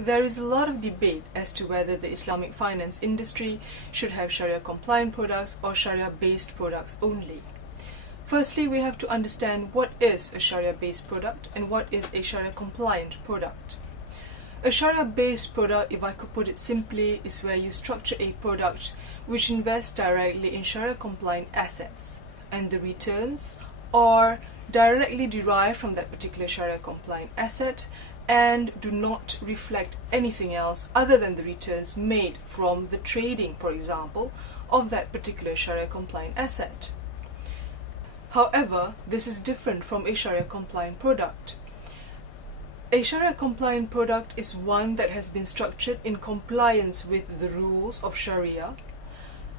There is a lot of debate as to whether the Islamic finance industry should have Sharia compliant products or Sharia based products only. Firstly, we have to understand what is a Sharia based product and what is a Sharia compliant product. A Sharia based product, if I could put it simply, is where you structure a product which invests directly in Sharia compliant assets, and the returns are directly derived from that particular Sharia compliant asset and do not reflect anything else other than the returns made from the trading, for example, of that particular Sharia compliant asset. However, this is different from a Sharia compliant product. A Sharia compliant product is one that has been structured in compliance with the rules of Sharia,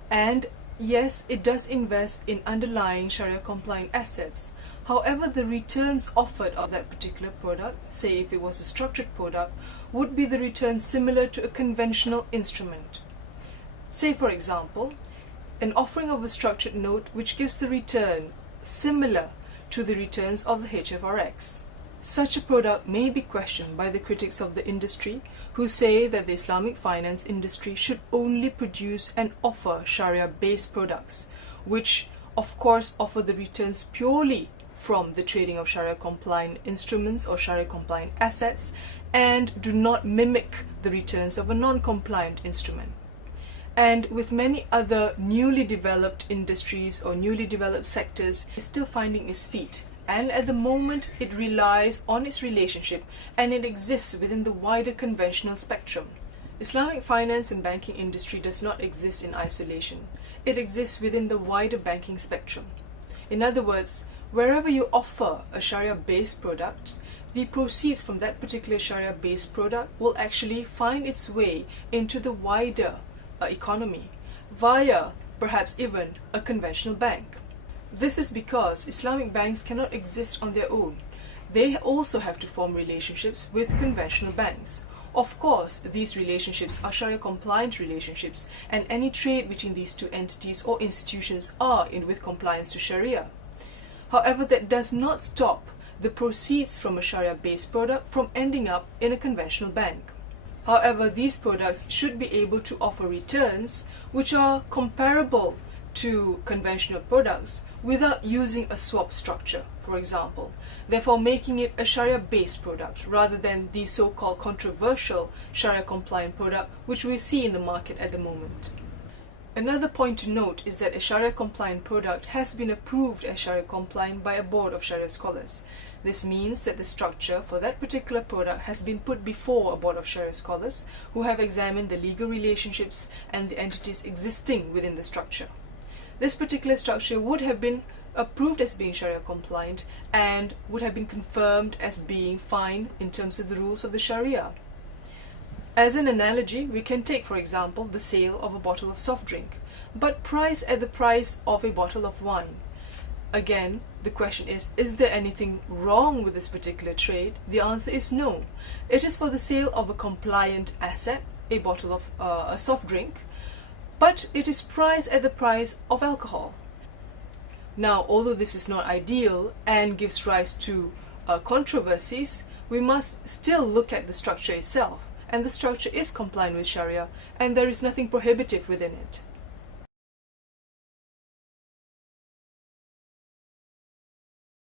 and yes, it does invest in underlying Sharia compliant assets. However, the returns offered of that particular product, say if it was a structured product, would be the returns similar to a conventional instrument. Say for example, an offering of a structured note which gives the return similar to the returns of the HFRX. Such a product may be questioned by the critics of the industry, who say that the Islamic finance industry should only produce and offer Sharia-based products, which of course offer the returns purely from the trading of Sharia-compliant instruments or Sharia-compliant assets and do not mimic the returns of a non-compliant instrument. And with many other newly developed industries or newly developed sectors, is still finding its feet. And at the moment, it relies on its relationship and it exists within the wider conventional spectrum. Islamic finance and banking industry does not exist in isolation. It exists within the wider banking spectrum. In other words, wherever you offer a Sharia-based product, the proceeds from that particular Sharia-based product will actually find its way into the wider economy via perhaps even a conventional bank. This is because Islamic banks cannot exist on their own. They also have to form relationships with conventional banks. Of course, these relationships are Sharia compliant relationships, and any trade between these two entities or institutions are with compliance to Sharia. However, that does not stop the proceeds from a Sharia-based product from ending up in a conventional bank. However, these products should be able to offer returns which are comparable to conventional products without using a swap structure, for example, therefore making it a Sharia-based product rather than the so-called controversial Sharia-compliant product which we see in the market at the moment. Another point to note is that a Sharia-compliant product has been approved as Sharia-compliant by a board of Sharia scholars. This means that the structure for that particular product has been put before a board of Sharia scholars who have examined the legal relationships and the entities existing within the structure. This particular structure would have been approved as being Sharia compliant and would have been confirmed as being fine in terms of the rules of the Sharia. As an analogy, we can take, for example, the sale of a bottle of soft drink, but priced at the price of a bottle of wine. Again, the question is there anything wrong with this particular trade? The answer is no. It is for the sale of a compliant asset, a bottle of a soft drink, but it is priced at the price of alcohol. Now, although this is not ideal and gives rise to controversies, we must still look at the structure itself, and the structure is compliant with Sharia and there is nothing prohibitive within it.